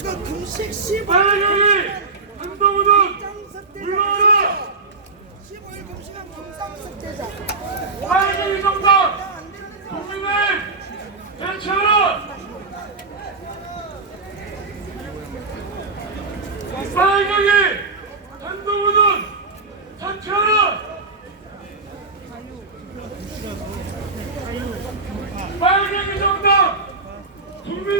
모두가 금식 15일 빨갱이 한동훈은 물러라! 15일 금식한 금상석제자. 빨갱이 정당 안 되는 국민의힘 대체하라! 빨갱이 한동훈은 사퇴하라! 빨갱이 정당 국민의힘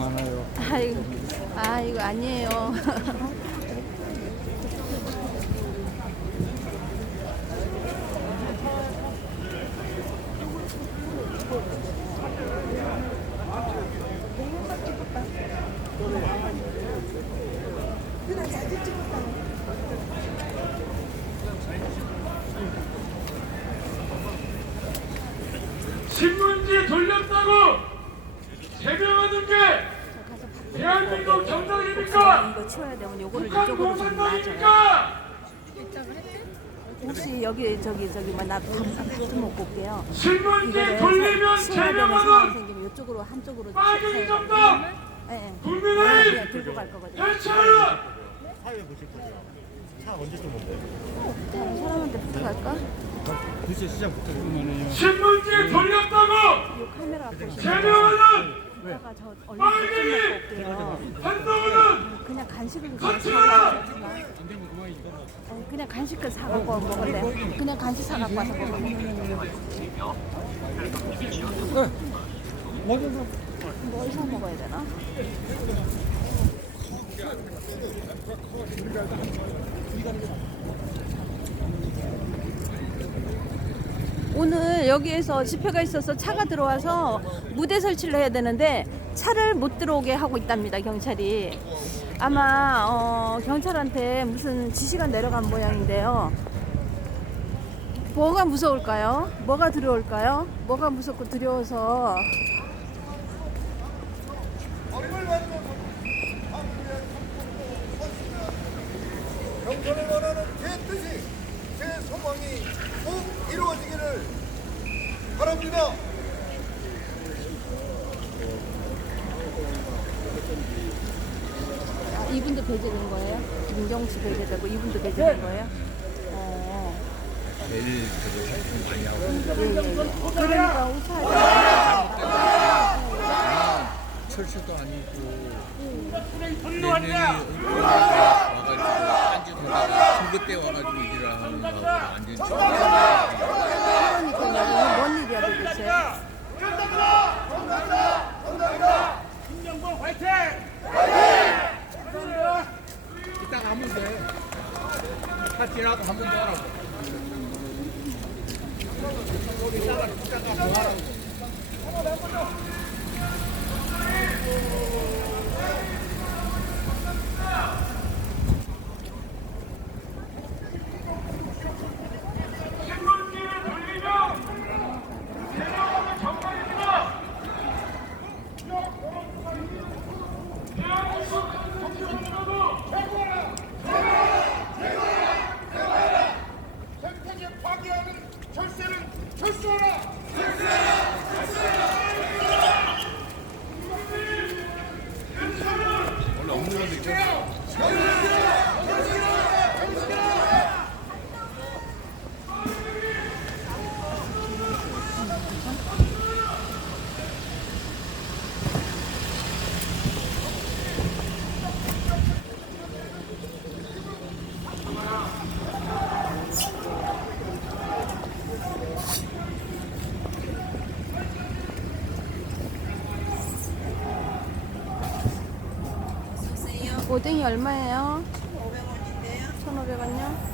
많아요. 아이고, 아 이거 아니에요. 신문지 돌렸다고 해명하는 게 대한민국 정당입니까? 이거 치워야 되면 요거를 북한 이쪽으로 좀 놔줘요. 공산당입니까? 혹시 여기 저기 저기 뭐나 밥좀 먹고 올게요. 신문지 이거를 돌리면 제명하는 생기면 이쪽으로 한쪽으로 빨갱이 치워야 정당. 예, 예. 국민의힘 그냥 들고 갈 거거든요. 대체하라! 사회 보실 거죠? 차 언제쯤 온대? 다른 사람한테 부탁할까? 글쎄 시작부터 그러면은 신문지 돌렸다고 이 카메라 보시면 제명하는 제가 저 얼른 밥좀 먹고 올게요. 한동훈은 그냥 간식을! 사가지고 어, 그냥 간식을 사갖고 먹을래. 그냥 간식 사갖고 와서 먹을래. 뭐 이사 먹어야 되나? 오늘 여기에서 집회가 있어서 차가 들어와서 무대 설치를 해야 되는데 차를 못 들어오게 하고 있답니다 경찰이 아마 어, 경찰한테 무슨 지시가 내려간 모양인데요 뭐가 무서울까요? 뭐가 두려울까요? 뭐가 무섭고 두려워서 경선을 원하는 제 뜻이 제 소망이 꼭 이루어지기를 바랍니다. 아, 이분도 배제된 거예요? 김정수 배제되고 이분도 배제된 거예요? 어. 내일 그거 사진 많이 하고 그러니까 우차하지 철수도 아니고 내년에 와가지고 딴짓 하다가 선거 때 와가지고 일을 하는 거하고 완전 히 그러니까 이게 뭔 일이야 도대체 이따 가 하면 돼. 다 지나고 한 번 더 하라고. 이따가 이따가 뭐 하라고. 신문지를 돌리면 제명하는 정당입니다. 대한민국 정치권으로도 생태계 파괴하는 절세는 철수하라. 원래 없는 건데 있잖아. 오뎅이 얼마예요? 1,500원인데요. 1,500원요?